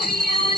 Hallelujah.